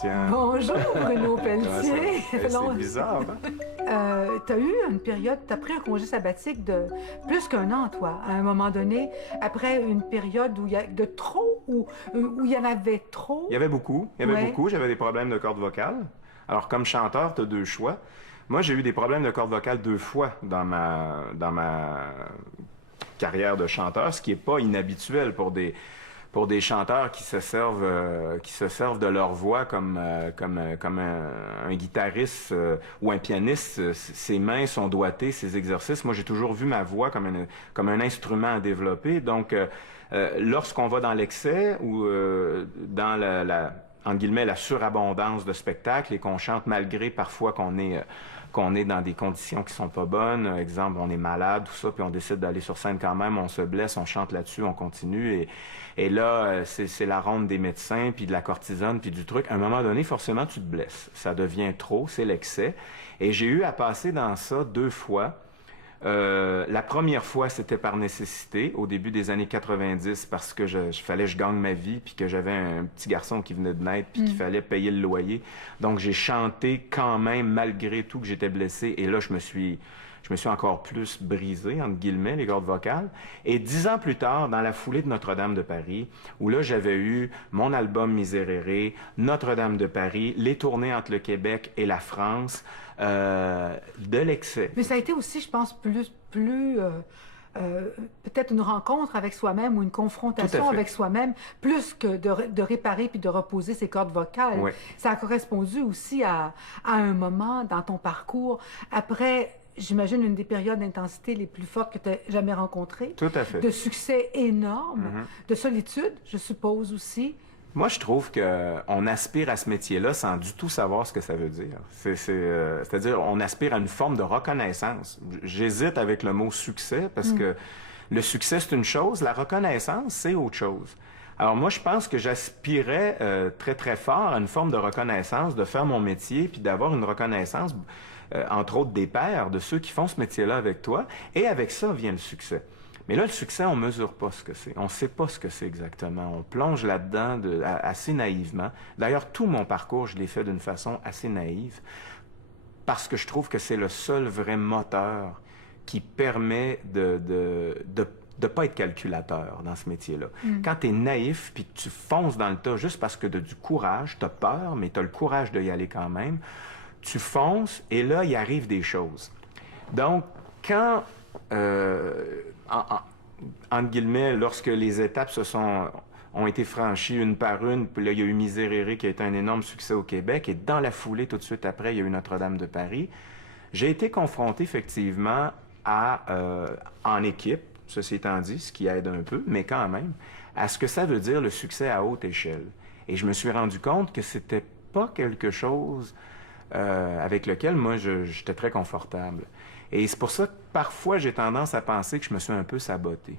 Christian. Bonjour, Bruno Ouais, Pelletier. c'est bizarre, hein? Tu as eu une période, tu as pris un congé sabbatique de plus qu'un an, toi, à un moment donné, après une période où il y a de trop, où il y en avait trop. Il y avait beaucoup. Il y avait Ouais. beaucoup. J'avais des problèmes de cordes vocales. Alors, comme chanteur, tu as deux choix. Moi, j'ai eu des problèmes de cordes vocales deux fois dans ma carrière de chanteur, ce qui n'est pas inhabituel pour des chanteurs qui se servent de leur voix comme un guitariste ou un pianiste. Ses mains sont doigtées, ses exercices. Moi, j'ai toujours vu ma voix comme un instrument à développer. Donc, lorsqu'on va dans l'excès ou dans entre guillemets, la surabondance de spectacles et qu'on chante malgré parfois qu'on est dans des conditions qui sont pas bonnes. Exemple, on est malade, tout ça, puis on décide d'aller sur scène quand même, on se blesse, on chante là-dessus, on continue. Et là, c'est la ronde des médecins, puis de la cortisone, puis du truc. À un moment donné, forcément, tu te blesses. Ça devient trop, c'est l'excès. Et j'ai eu à passer dans ça deux fois. La première fois, c'était par nécessité, au début des années 90, parce que fallait que je gagne ma vie, puis que j'avais un petit garçon qui venait de naître, puis qu'il fallait payer le loyer. Donc, j'ai chanté quand même, malgré tout que j'étais blessé. Et là, je me suis encore plus brisé, entre guillemets, les cordes vocales. Et 10 ans plus tard, dans la foulée de Notre-Dame de Paris, où là, j'avais eu mon album Miserere, Notre-Dame de Paris, les tournées entre le Québec et la France, de l'excès. Mais ça a été aussi, je pense, peut-être une rencontre avec soi-même ou une confrontation avec soi-même, plus que de réparer puis de reposer ses cordes vocales. Oui. Ça a correspondu aussi à un moment dans ton parcours, après, j'imagine, une des périodes d'intensité les plus fortes que tu as jamais rencontrées. Tout à fait. De succès énorme, de solitude, je suppose aussi. Moi, je trouve qu'on aspire à ce métier-là sans du tout savoir ce que ça veut dire. C'est-à-dire, on aspire à une forme de reconnaissance. J'hésite avec le mot succès parce que le succès, c'est une chose, la reconnaissance, c'est autre chose. Alors moi, je pense que j'aspirais très, très fort à une forme de reconnaissance, de faire mon métier, puis d'avoir une reconnaissance, entre autres des pairs, de ceux qui font ce métier-là avec toi. Et avec ça vient le succès. Mais là, le succès, on mesure pas ce que c'est. On sait pas ce que c'est exactement. On plonge là-dedans assez naïvement. D'ailleurs, tout mon parcours, je l'ai fait d'une façon assez naïve parce que je trouve que c'est le seul vrai moteur qui permet de pas être calculateur dans ce métier-là. Quand tu es naïf puis que tu fonces dans le tas juste parce que tu as du courage, tu as peur, mais tu as le courage d'y aller quand même, tu fonces et là, il arrive des choses. Donc, quand... entre guillemets, lorsque les étapes ont été franchies une par une, puis là, il y a eu Miserere qui a été un énorme succès au Québec, et dans la foulée, tout de suite après, il y a eu Notre-Dame de Paris. J'ai été confronté, effectivement, en équipe, ceci étant dit, ce qui aide un peu, mais quand même, à ce que ça veut dire le succès à haute échelle. Et je me suis rendu compte que c'était pas quelque chose avec lequel, moi, j'étais très confortable. Et c'est pour ça que parfois, j'ai tendance à penser que je me suis un peu saboté.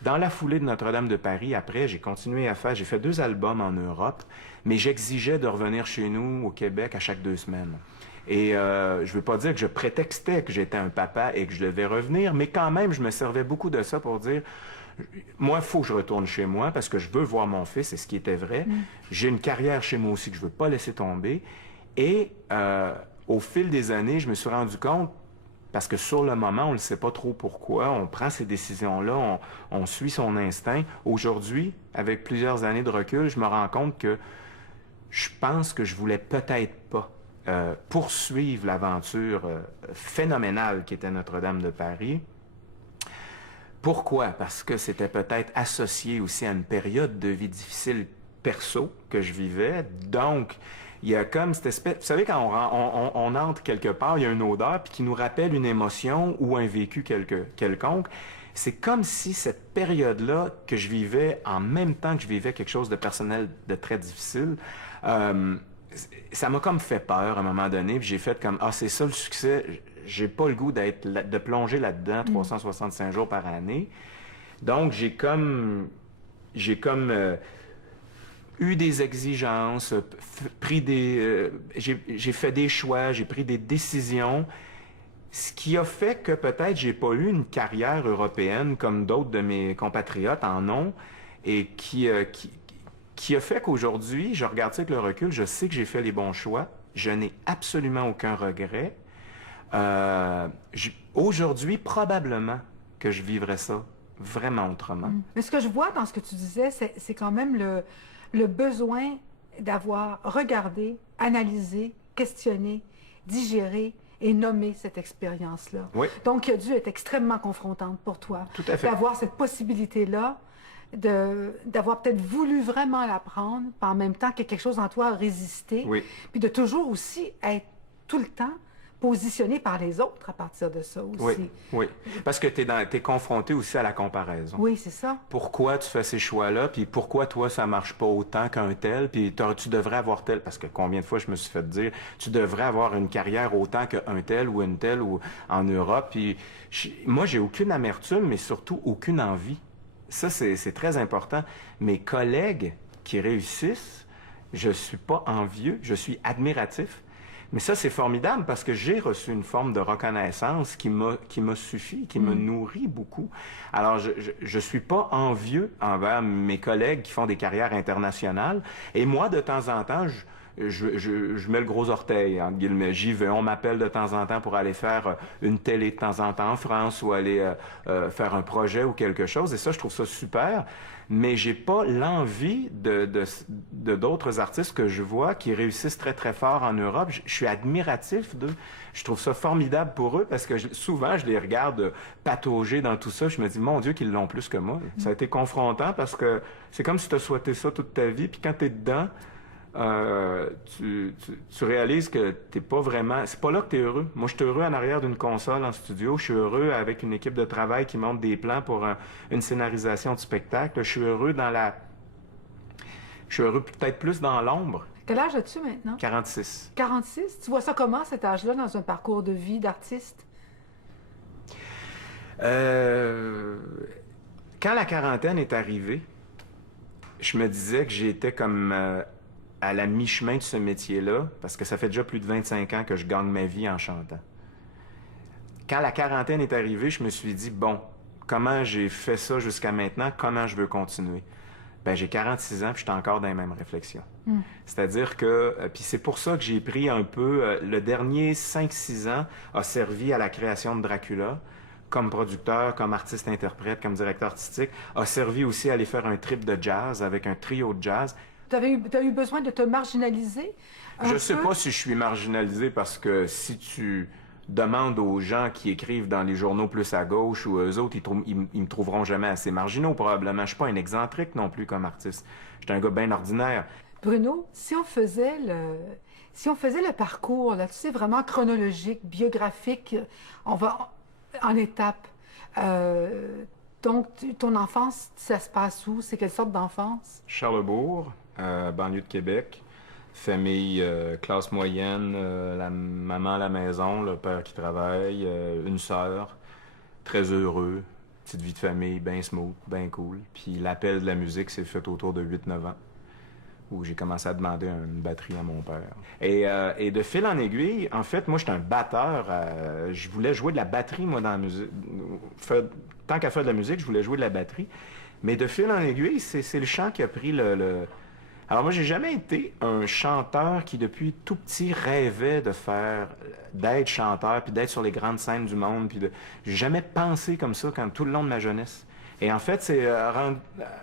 Dans la foulée de Notre-Dame de Paris, après, j'ai continué j'ai fait 2 albums en Europe, mais j'exigeais de revenir chez nous, au Québec, à chaque 2 semaines. Et je veux pas dire que je prétextais que j'étais un papa et que je devais revenir, mais quand même, je me servais beaucoup de ça pour dire... Moi, il faut que je retourne chez moi parce que je veux voir mon fils, et ce qui était vrai. J'ai une carrière chez moi aussi que je veux pas laisser tomber. Et au fil des années, je me suis rendu compte, parce que sur le moment, on ne sait pas trop pourquoi, on prend ces décisions-là, on suit son instinct. Aujourd'hui, avec plusieurs années de recul, je me rends compte que je pense que je voulais peut-être pas poursuivre l'aventure phénoménale qui était Notre-Dame de Paris. Pourquoi? Parce que c'était peut-être associé aussi à une période de vie difficile perso que je vivais. Donc, il y a comme cette espèce... Vous savez, quand on entre quelque part, il y a une odeur puis qui nous rappelle une émotion ou un vécu quelconque. C'est comme si cette période-là que je vivais en même temps que je vivais quelque chose de personnel de très difficile, ça m'a comme fait peur à un moment donné. Puis j'ai fait comme, ah, c'est ça le succès. J'ai pas le goût de plonger là-dedans 365 jours par année. Donc, j'ai comme eu des exigences, j'ai fait des choix, j'ai pris des décisions, ce qui a fait que peut-être j'ai pas eu une carrière européenne comme d'autres de mes compatriotes en ont, et qui qui a fait qu'aujourd'hui, je regarde ça avec le recul, je sais que j'ai fait les bons choix, je n'ai absolument aucun regret. Aujourd'hui, probablement que je vivrais ça vraiment autrement. Mais ce que je vois dans ce que tu disais, c'est quand même le besoin d'avoir regardé, analysé, questionné, digéré et nommé cette expérience-là. Oui. Donc, qui a dû être extrêmement confrontante pour toi. Tout à fait. D'avoir cette possibilité-là, d'avoir peut-être voulu vraiment l'apprendre, puis en même temps que quelque chose en toi a résisté, Oui. puis de toujours aussi être tout le temps positionné par les autres à partir de ça aussi. Oui, oui. Parce que tu es confronté aussi à la comparaison. Oui, c'est ça. Pourquoi tu fais ces choix-là, puis pourquoi toi, ça marche pas autant qu'un tel, puis tu devrais avoir tel, parce que combien de fois je me suis fait dire, tu devrais avoir une carrière autant qu'un tel ou une telle ou en Europe, puis moi, j'ai aucune amertume, mais surtout aucune envie. Ça, c'est très important. Mes collègues qui réussissent, je suis pas envieux, je suis admiratif. Mais ça, c'est formidable parce que j'ai reçu une forme de reconnaissance qui m'a suffi, qui me nourrit beaucoup. Alors, je suis pas envieux envers mes collègues qui font des carrières internationales. Et moi, de temps en temps, je mets le gros orteil, entre guillemets. J'y vais. On m'appelle de temps en temps pour aller faire une télé de temps en temps en France ou aller faire un projet ou quelque chose. Et ça, je trouve ça super. Mais j'ai pas l'envie de d'autres artistes que je vois qui réussissent très, très fort en Europe. Je suis admiratif d'eux. Je trouve ça formidable pour eux parce que souvent, je les regarde patauger dans tout ça. Je me dis, mon Dieu, qu'ils l'ont plus que moi. Ça a été confrontant parce que c'est comme si tu as souhaité ça toute ta vie. Puis quand tu es dedans, tu réalises que t'es pas vraiment... C'est pas là que tu es heureux. Moi, je suis heureux en arrière d'une console en studio. Je suis heureux avec une équipe de travail qui monte des plans pour une scénarisation de spectacle. Je suis heureux Je suis heureux peut-être plus dans l'ombre. Quel âge as-tu maintenant? 46. 46? Tu vois ça comment, cet âge-là, dans un parcours de vie d'artiste? Quand la quarantaine est arrivée, je me disais que j'étais comme... à la mi-chemin de ce métier-là, parce que ça fait déjà plus de 25 ans que je gagne ma vie en chantant. Quand la quarantaine est arrivée, je me suis dit, bon, comment j'ai fait ça jusqu'à maintenant, comment je veux continuer? Ben, j'ai 46 ans, puis je suis encore dans les mêmes réflexions. C'est-à-dire que, puis c'est pour ça que j'ai pris un peu, le dernier 5-6 ans a servi à la création de Dracula, comme producteur, comme artiste-interprète, comme directeur artistique, a servi aussi à aller faire un trip de jazz avec un trio de jazz. T'as eu besoin de te marginaliser Je ne sais pas si je suis marginalisé parce que si tu demandes aux gens qui écrivent dans les journaux plus à gauche ou eux autres, ils me trouveront jamais assez marginaux probablement. Je suis pas un excentrique non plus comme artiste. Je suis un gars bien ordinaire. Bruno, si on faisait le parcours, là, tu sais, vraiment chronologique, biographique, on va en étapes. Donc, ton enfance, ça se passe où? C'est quelle sorte d'enfance? Charlesbourg, banlieue de Québec, famille classe moyenne, la maman à la maison, le père qui travaille, une sœur, très heureux, petite vie de famille, bien smooth, bien cool. Puis l'appel de la musique s'est fait autour de 8-9 ans, où j'ai commencé à demander une batterie à mon père. Et de fil en aiguille, en fait, moi, j'étais un batteur. Je voulais jouer de la batterie, moi, dans la musique. Tant qu'à faire de la musique, je voulais jouer de la batterie. Mais de fil en aiguille, c'est le chant qui a pris Alors moi, j'ai jamais été un chanteur qui, depuis tout petit, rêvait d'être chanteur, puis d'être sur les grandes scènes du monde. J'ai jamais pensé comme ça tout le long de ma jeunesse. Et en fait, c'est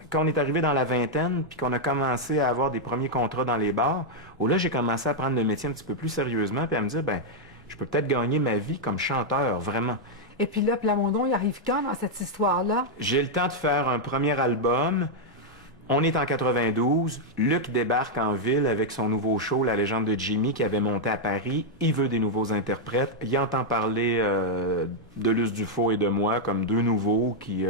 quand on est arrivé dans la vingtaine, puis qu'on a commencé à avoir des premiers contrats dans les bars, où là, j'ai commencé à prendre le métier un petit peu plus sérieusement, puis à me dire, ben, je peux peut-être gagner ma vie comme chanteur, vraiment. Et puis là, Plamondon, il arrive quand dans cette histoire-là? J'ai le temps de faire un premier album. On est en 92. Luc débarque en ville avec son nouveau show, La légende de Jimmy, qui avait monté à Paris. Il veut des nouveaux interprètes. Il entend parler de Luce Dufault et de moi comme deux nouveaux qui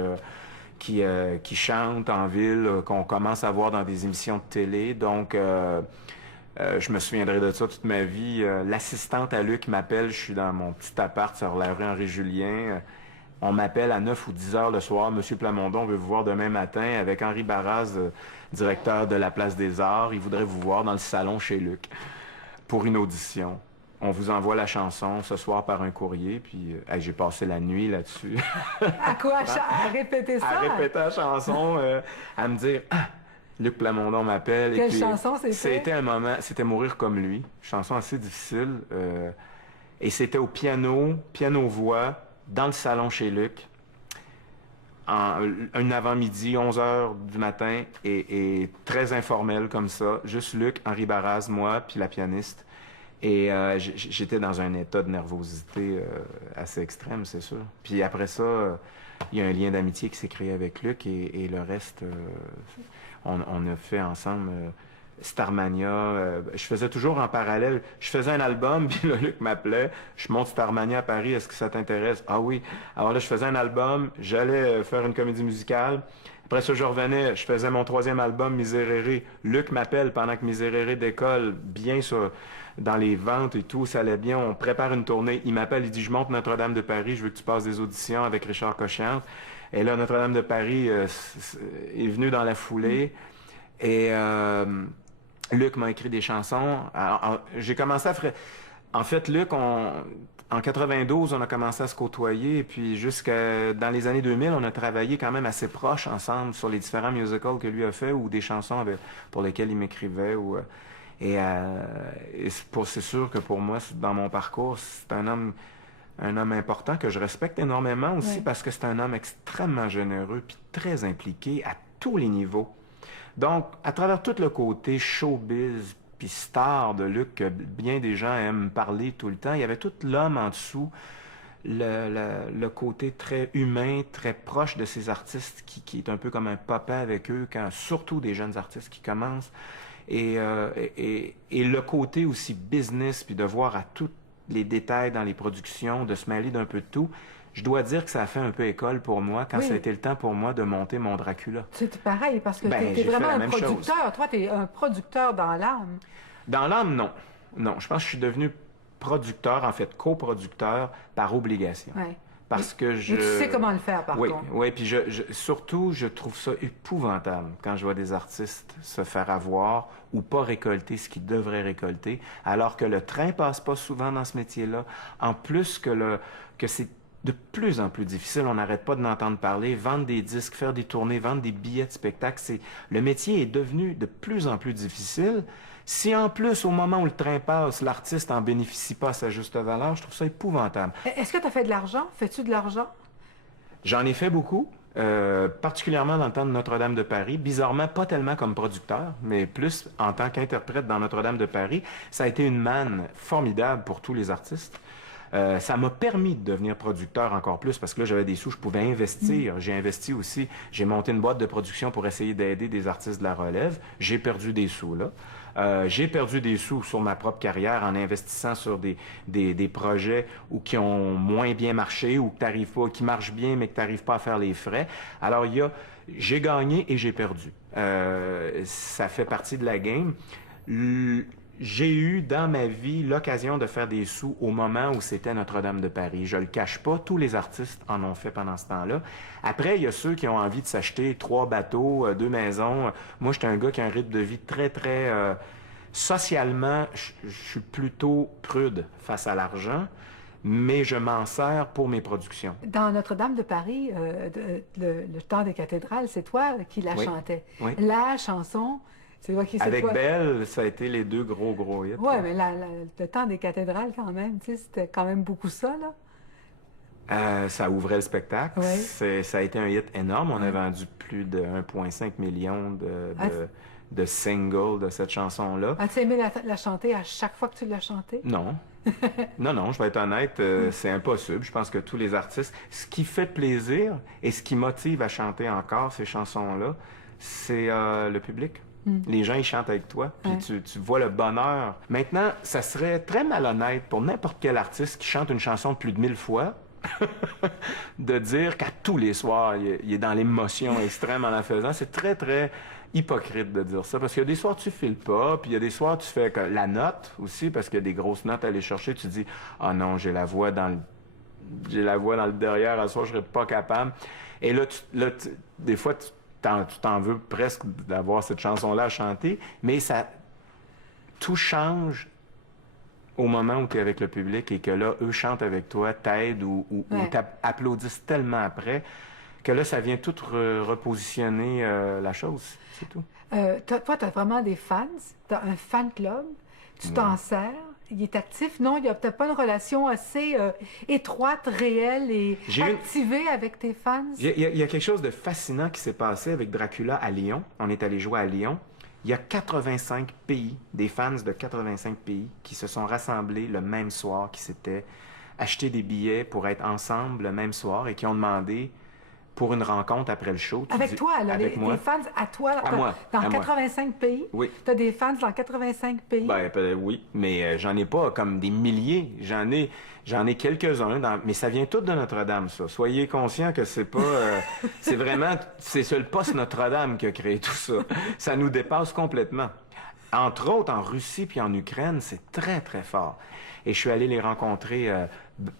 chantent en ville, qu'on commence à voir dans des émissions de télé. Donc, je me souviendrai de ça toute ma vie. L'assistante à Luc m'appelle, je suis dans mon petit appart sur la rue Henri-Julien. On m'appelle à 9 ou 10 heures le soir. Monsieur Plamondon veut vous voir demain matin avec Henri Barras, directeur de la Place des Arts. Il voudrait vous voir dans le salon chez Luc pour une audition. On vous envoie la chanson ce soir par un courrier, puis j'ai passé la nuit là-dessus. À quoi? À répéter ça? À répéter la chanson, à me dire... Ah, Luc Plamondon m'appelle. Quelle et puis, chanson c'était? C'était un moment, c'était Mourir comme lui. Chanson assez difficile. Et c'était au piano, piano-voix, dans le salon chez Luc. Un avant-midi, 11 heures du matin, et très informel comme ça. Juste Luc, Henri Barras, moi, puis la pianiste. Et j'étais dans un état de nervosité assez extrême, c'est sûr. Puis après ça, il y a un lien d'amitié qui s'est créé avec Luc, et le reste, on a fait ensemble Starmania. Je faisais toujours en parallèle. Je faisais un album, puis là, Luc m'appelait. Je monte Starmania à Paris, est-ce que ça t'intéresse? Ah oui. Alors là, je faisais un album, j'allais faire une comédie musicale. Après ça, je revenais, je faisais mon troisième album, Miserere. Luc m'appelle pendant que Miserere décolle bien dans les ventes et tout, ça allait bien. On prépare une tournée. Il m'appelle, il dit, je monte Notre-Dame de Paris, je veux que tu passes des auditions avec Richard Cochian. Et là, Notre-Dame de Paris est venu dans la foulée. Et Luc m'a écrit des chansons. Alors, j'ai commencé à faire... En fait, Luc, en 92, on a commencé à se côtoyer. Et puis, jusqu'à dans les années 2000, on a travaillé quand même assez proches ensemble sur les différents musicals que lui a fait ou des chansons pour lesquelles il m'écrivait. C'est sûr que pour moi, dans mon parcours, c'est un homme important que je respecte énormément aussi parce que c'est un homme extrêmement généreux puis très impliqué à tous les niveaux. Donc, à travers tout le côté showbiz puis star de Luc, que bien des gens aiment parler tout le temps, il y avait tout l'homme en dessous, le côté très humain, très proche de ces artistes qui est un peu comme un papa avec eux, surtout des jeunes artistes qui commencent. Et le côté aussi business, puis de voir à tous les détails dans les productions, de se mêler d'un peu de tout. Je dois dire que ça a fait un peu école pour moi quand ça a été le temps pour moi de monter mon Dracula. C'est pareil, parce que tu es j'ai vraiment fait la un même producteur. chose. Toi, tu es un producteur dans l'âme. Dans l'âme, non. Non, je pense que je suis devenu producteur, en fait coproducteur, par obligation. Ouais. Parce que Mais tu sais comment le faire, par contre. Oui, puis surtout, je trouve ça épouvantable quand je vois des artistes se faire avoir ou pas récolter ce qu'ils devraient récolter, alors que le train passe pas souvent dans ce métier-là. En plus que c'est de plus en plus difficile, on n'arrête pas de l'entendre parler, vendre des disques, faire des tournées, vendre des billets de spectacle. Le métier est devenu de plus en plus difficile. Si en plus, au moment où le train passe, l'artiste n'en bénéficie pas à sa juste valeur, je trouve ça épouvantable. Est-ce que tu as fait de l'argent? Fais-tu de l'argent? J'en ai fait beaucoup, particulièrement dans le temps de Notre-Dame de Paris. Bizarrement, pas tellement comme producteur, mais plus en tant qu'interprète dans Notre-Dame de Paris. Ça a été une manne formidable pour tous les artistes. Ça m'a permis de devenir producteur encore plus parce que là, j'avais des sous, je pouvais investir. J'ai investi aussi. J'ai monté une boîte de production pour essayer d'aider des artistes de la relève. J'ai perdu des sous là. J'ai perdu des sous sur ma propre carrière en investissant sur des projets qui ont moins bien marché ou qui marchent bien mais que tu n'arrives pas à faire les frais. Alors, j'ai gagné et j'ai perdu. Ça fait partie de la game. J'ai eu dans ma vie l'occasion de faire des sous au moment où c'était Notre-Dame de Paris. Je le cache pas, tous les artistes en ont fait pendant ce temps-là. Après, il y a ceux qui ont envie de s'acheter 3 bateaux, 2 maisons. Moi, j'étais un gars qui a un rythme de vie très, très... socialement, je suis plutôt prude face à l'argent, mais je m'en sers pour mes productions. Dans Notre-Dame de Paris, le temps des cathédrales, c'est toi qui la chantais. Oui. La chanson... Avec Belle, ça a été les deux gros hits. Oui, mais le temps des cathédrales, quand même, tu sais, c'était quand même beaucoup ça, là. Ça ouvrait le spectacle. Oui. Ça a été un hit énorme. On a vendu plus de 1,5 million de singles de cette chanson-là. As-tu aimé la chanter à chaque fois que tu l'as chantée? Non. Non, je vais être honnête, c'est impossible. Je pense que tous les artistes... Ce qui fait plaisir et ce qui motive à chanter encore ces chansons-là, c'est le public. Les gens, ils chantent avec toi, puis tu vois le bonheur. Maintenant, ça serait très malhonnête pour n'importe quel artiste qui chante une chanson plus de 1000 fois de dire qu'à tous les soirs, il est dans l'émotion extrême en la faisant. C'est très, très hypocrite de dire ça, parce qu'il y a des soirs, tu files pas, puis il y a des soirs, tu fais la note aussi, parce qu'il y a des grosses notes à aller chercher. Tu dis « Ah non, j'ai la voix dans le derrière, à ce soir, je serais pas capable. » Et là, des fois, tu t'en veux presque d'avoir cette chanson-là à chanter, mais tout change au moment où tu es avec le public et que là, eux chantent avec toi, t'aident ou t'applaudissent tellement après que là, ça vient tout repositionner la chose, c'est tout. Toi, tu as vraiment des fans, tu as un fan club, tu t'en sers, il est actif. Non, il n'y a peut-être pas une relation assez étroite, réelle et activée avec tes fans? Il y a quelque chose de fascinant qui s'est passé avec Dracula à Lyon. On est allé jouer à Lyon. Il y a 85 pays, des fans de 85 pays qui se sont rassemblés le même soir, qui s'étaient achetés des billets pour être ensemble le même soir et qui ont demandé pour une rencontre après le show. Avec toi, là, avec moi. des fans à toi, dans 85 pays? Oui. Tu as des fans dans 85 pays? Oui, mais j'en ai pas comme des milliers. J'en ai quelques-uns, mais ça vient tout de Notre-Dame, ça. Soyez conscients que c'est pas... c'est vraiment... C'est seul poste Notre-Dame qui a créé tout ça. Ça nous dépasse complètement. Entre autres, en Russie puis en Ukraine, c'est très, très fort. Et je suis allé les rencontrer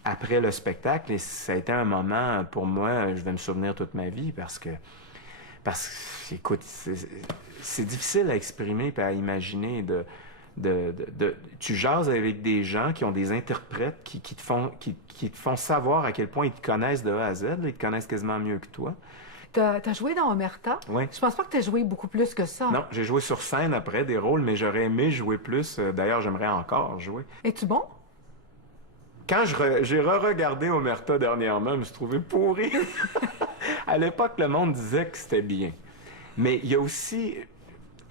après le spectacle et ça a été un moment, pour moi, je vais me souvenir toute ma vie parce que écoute, c'est difficile à exprimer et à imaginer tu jases avec des gens qui ont des interprètes qui te font savoir à quel point ils te connaissent de A à Z, là, ils te connaissent quasiment mieux que toi. T'as joué dans Omerta? Oui. Je pense pas que tu as joué beaucoup plus que ça. Non, j'ai joué sur scène après des rôles, mais j'aurais aimé jouer plus. D'ailleurs, j'aimerais encore jouer. Es-tu bon? Quand j'ai re-regardé Omerta dernièrement, je me suis trouvé pourri. À l'époque, le monde disait que c'était bien. Mais il y a aussi...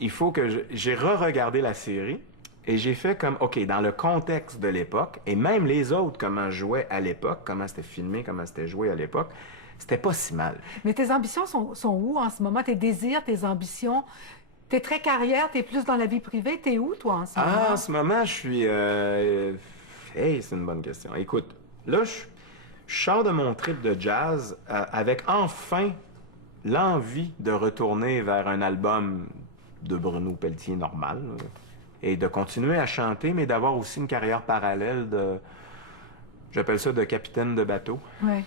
Il faut que j'ai re-regardé la série et j'ai fait comme, OK, dans le contexte de l'époque, et même les autres, comment jouaient à l'époque, comment c'était filmé, comment c'était joué à l'époque, c'était pas si mal. Mais tes ambitions sont où en ce moment? Tes désirs, tes ambitions? T'es très carrière, t'es plus dans la vie privée. T'es où, toi, en ce moment? En ce moment, je suis... Hey, c'est une bonne question. Écoute, là, je sors de mon trip de jazz avec enfin l'envie de retourner vers un album de Bruno Pelletier normal et de continuer à chanter, mais d'avoir aussi une carrière parallèle de... J'appelle ça de capitaine de bateau. Oui.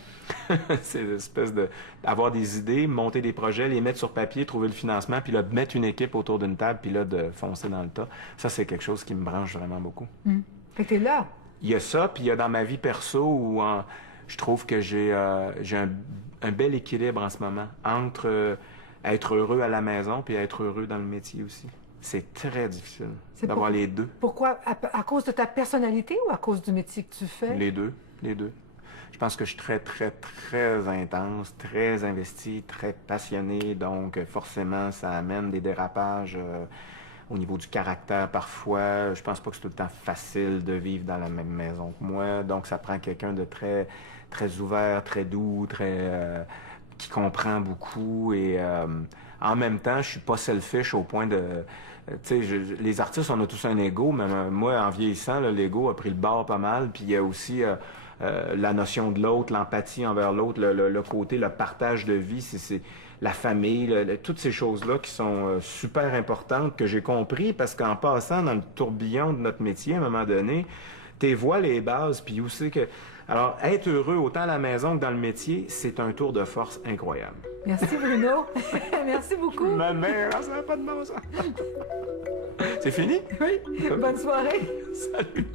C'est l'espèce d'avoir des idées, monter des projets, les mettre sur papier, trouver le financement, puis là, mettre une équipe autour d'une table, puis là, de foncer dans le tas. Ça, c'est quelque chose qui me branche vraiment beaucoup. Fait que t'es là. Il y a ça, puis il y a dans ma vie perso où je trouve que j'ai un bel équilibre en ce moment entre être heureux à la maison puis être heureux dans le métier aussi. C'est très difficile d'avoir les deux. Pourquoi? À cause de ta personnalité ou à cause du métier que tu fais? Les deux, les deux. Je pense que je suis très, très, très intense, très investi, très passionné, donc forcément, ça amène des dérapages au niveau du caractère parfois. Je pense pas que c'est tout le temps facile de vivre dans la même maison que moi, donc ça prend quelqu'un de très, très ouvert, très doux, très qui comprend beaucoup et en même temps, je suis pas selfish au point de... Tu sais, les artistes, on a tous un ego, mais moi, en vieillissant, l'ego a pris le bord pas mal, puis il y a aussi... la notion de l'autre, l'empathie envers l'autre, le côté, le partage de vie, c'est la famille, toutes ces choses-là qui sont super importantes, que j'ai compris, parce qu'en passant dans le tourbillon de notre métier, à un moment donné, t'es vois les bases, puis où c'est que... Alors, être heureux autant à la maison que dans le métier, c'est un tour de force incroyable. Merci Bruno. Merci beaucoup. Ma mère, ça n'a pas de bon sens. C'est fini? Oui. Bonne soirée. Salut.